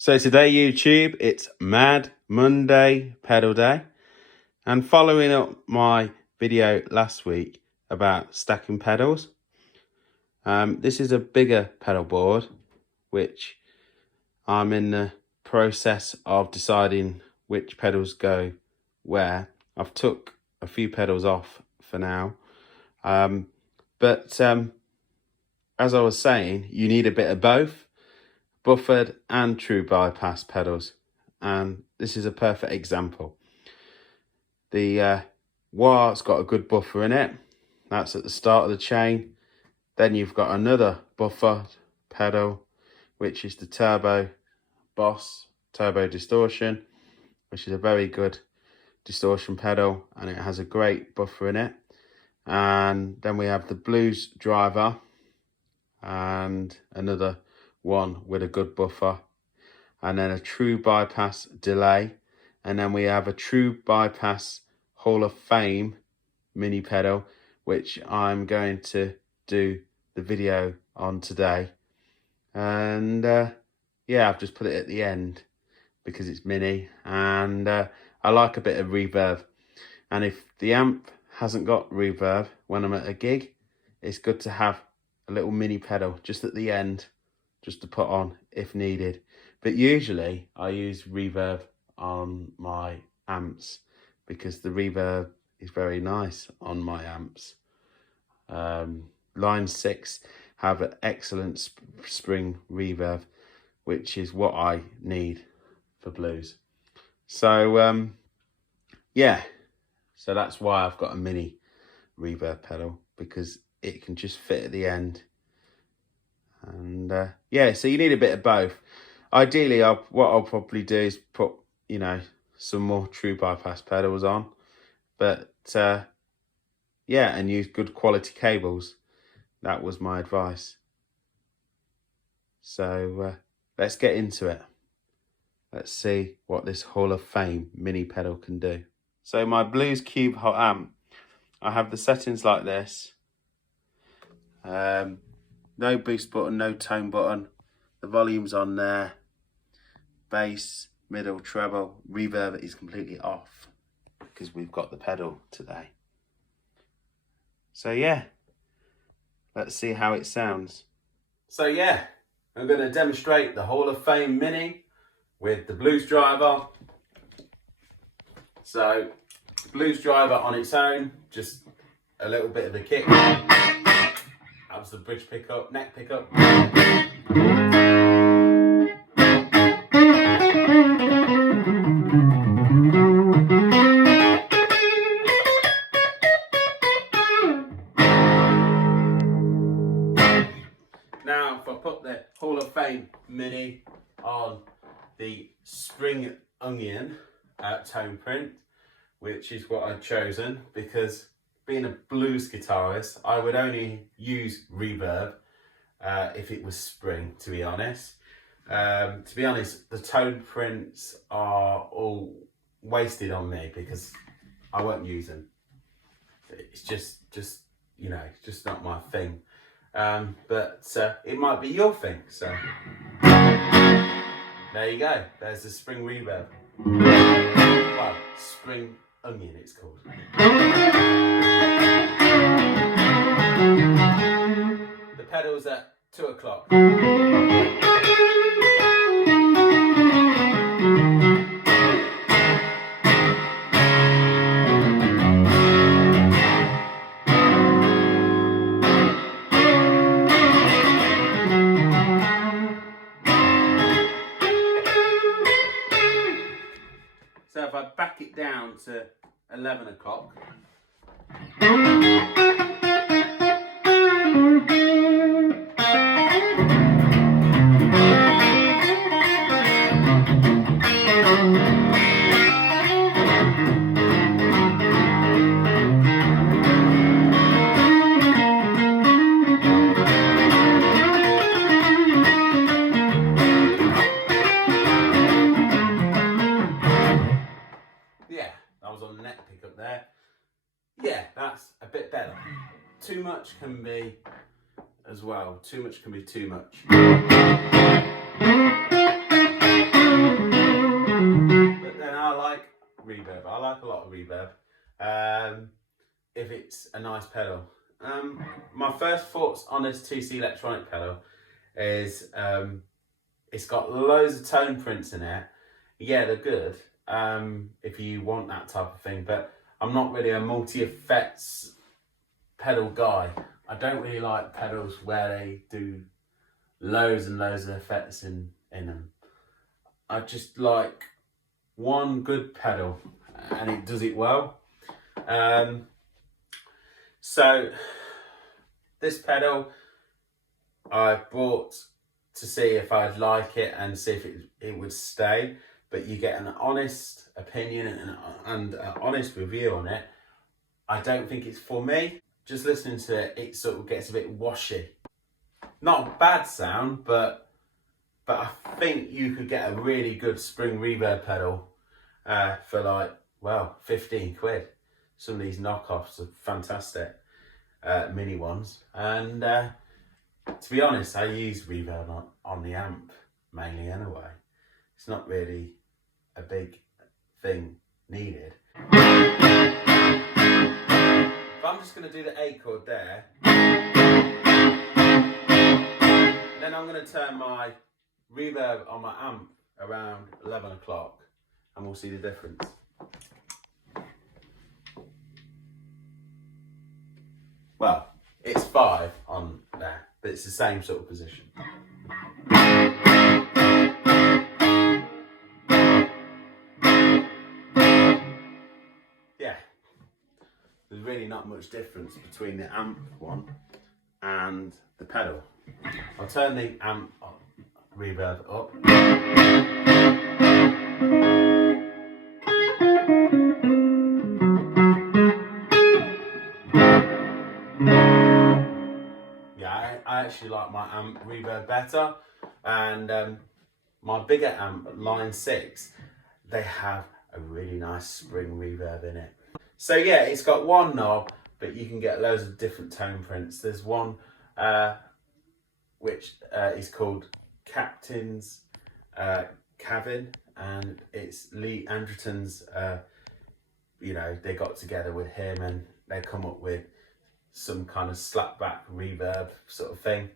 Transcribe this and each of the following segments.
So today, YouTube, it's Mad Monday pedal day. And following up my video last week about stacking pedals, this is a bigger pedal board, which I'm in the process of deciding which pedals go where. I've took a few pedals off for now. But as I was saying, you need a bit of both. Buffered and true bypass pedals, and this is a perfect example. The wire's got a good buffer in it, that's at the start of the chain. Then you've got another buffer pedal, which is the Turbo Boss Turbo Distortion, which is a very good distortion pedal, and it has a great buffer in it. And then we have the Blues Driver and another one with a good buffer, and then a true bypass delay, and then we have a true bypass Hall of Fame mini pedal, which I'm going to do the video on today. And yeah, I've just put it at the end because it's mini, and I like a bit of reverb, and if the amp hasn't got reverb when I'm at a gig, it's good to have a little mini pedal just at the end, just to put on if needed. But usually I use reverb on my amps because the reverb is very nice on my amps. Line 6 have an excellent spring reverb, which is what I need for blues. So yeah, so that's why I've got a mini reverb pedal, because it can just fit at the end. And yeah, so you need a bit of both. Ideally, what I'll probably do is put, some more true bypass pedals on, but yeah, and use good quality cables. That was my advice. So let's get into it. Let's see what this Hall of Fame mini pedal can do. So my Blues Cube Hot amp, I have the settings like this. No boost button, no tone button. The volume's on there. Bass, middle, treble. Reverb is completely off because we've got the pedal today. So yeah, let's see how it sounds. So yeah, I'm going to demonstrate the Hall of Fame Mini with the Blues Driver. So the Blues Driver on its own, just a little bit of the kick. That's the bridge pickup, neck pickup. Now, if I put the Hall of Fame Mini on the Spring Onion tone print, which is what I've chosen, because being a blues guitarist, I would only use reverb if it was spring, to be honest. The tone prints are all wasted on me because I won't use them. It's just it's just not my thing. But it might be your thing, so there you go. There's the spring reverb. Well, Spring Onion it's called. The pedal's at 2 o'clock. So if I back it down to 11 o'clock. Yeah, I was on the neck pickup there. Yeah, that's a bit better. Too much can be as well. Too much can be too much. like a lot of reverb if it's a nice pedal. My first thoughts on this 2C electronic pedal is it's got loads of tone prints in it. Yeah, they're good if you want that type of thing, but I'm not really a multi-effects pedal guy. I don't really like pedals where they do loads and loads of effects in them. I just like one good pedal and it does it well. So this pedal I bought to see if I'd like it and see if it would stay, but you get an honest opinion and an honest review on it. I don't think it's for me. Just listening to it, it sort of gets a bit washy. Not a bad sound, but I think you could get a really good spring reverb pedal for like, well, 15 quid. Some of these knockoffs are fantastic, mini ones. And to be honest, I use reverb on the amp mainly anyway. It's not really a big thing needed. But I'm just going to do the A chord there. Then I'm going to turn my reverb on my amp around 11 o'clock and we'll see the difference. Well, it's 5 on there, but it's the same sort of position. Yeah, there's really not much difference between the amp one and the pedal. I'll turn the amp reverb up. Yeah, I actually like my amp reverb better, and my bigger amp, line 6, they have a really nice spring reverb in it. So yeah, it's got one knob, but you can get loads of different tone prints. There's one which is called Captain's Cabin, and it's Lee Anderton's, you know, they got together with him and they come up with some kind of slapback reverb sort of thing.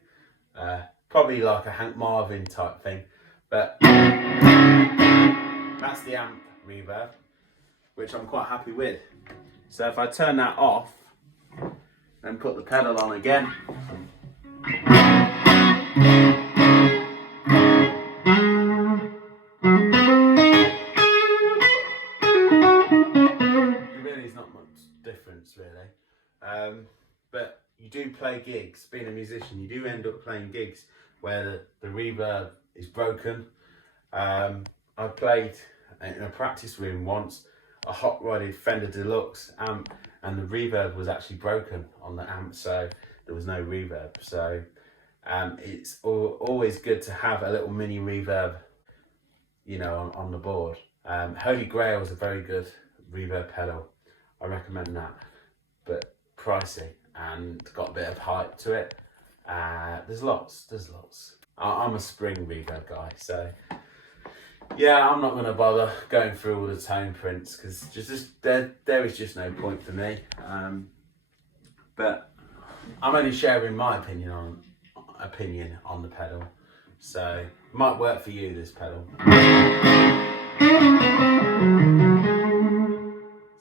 Probably like a Hank Marvin type thing, but that's the amp reverb, which I'm quite happy with. So if I turn that off and put the pedal on again, there really is not much difference really. But you do play gigs, being a musician, you do end up playing gigs where the reverb is broken. I played in a practice room once a hot-rodded Fender Deluxe amp, and the reverb was actually broken on the amp, so there was no reverb. So it's always good to have a little mini reverb, you know, on the board. Holy Grail is a very good reverb pedal. I recommend that, but pricey and got a bit of hype to it. There's lots. I'm a spring reverb guy, so yeah, I'm not going to bother going through all the tone prints because there is just no point for me. But I'm only sharing my opinion on the pedal, so it might work for you, this pedal.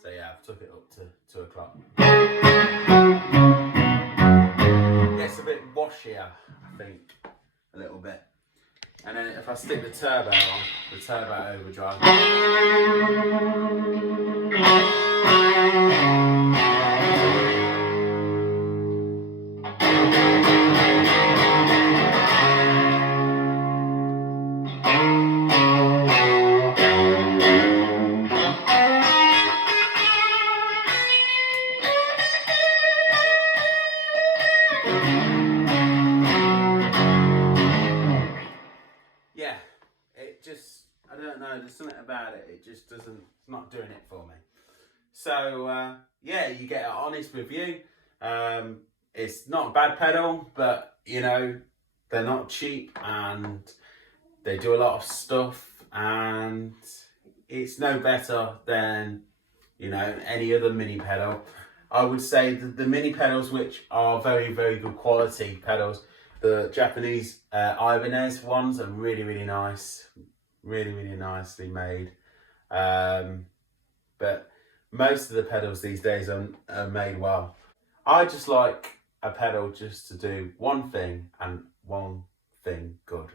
So yeah, I've took it up to 2 o'clock. Gets a bit washier, I think, a little bit. And then if I stick the turbo on, the turbo overdrive. Yeah, it just, I don't know, there's something about it, it just doesn't, it's not doing it for me. So yeah, you get an honest review. It's not a bad pedal, but you know, they're not cheap and they do a lot of stuff, and it's no better than you know, any other mini pedal. I would say the mini pedals, which are very, very good quality pedals, the Japanese Ibanez ones are really, really nice, really, really nicely made. But most of the pedals these days are made well. I just like a pedal just to do one thing and one thing good.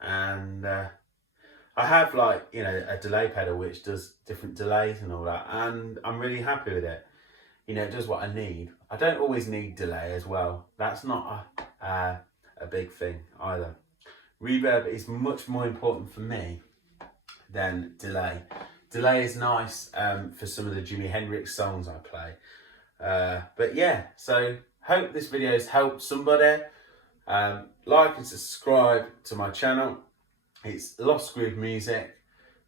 And I have, like, you know, a delay pedal which does different delays and all that, and I'm really happy with it. You know, it does what I need. I don't always need delay as well. That's not a big thing either. Reverb is much more important for me than delay. Delay is nice for some of the Jimi Hendrix songs I play. But yeah, so hope this video has helped somebody. Like and subscribe to my channel. It's Lost Groove Music,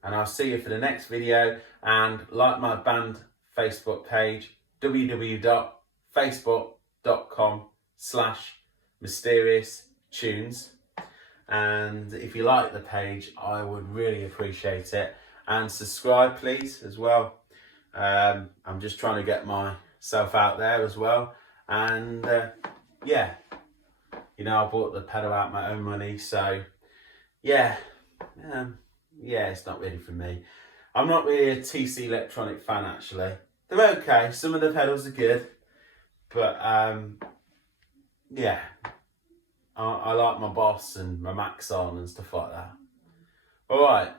and I'll see you for the next video. And like my band Facebook page, www.facebook.com/mysteriousstunes. And if you like the page, I would really appreciate it. And subscribe, please, as well. I'm just trying to get myself out there as well. And yeah, you know, I bought the pedal out my own money, so yeah, it's not really for me. I'm not really a TC Electronic fan, actually. They're okay. Some of the pedals are good, but yeah, I like my Boss and my Maxon and stuff like that. All right,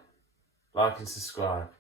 like and subscribe.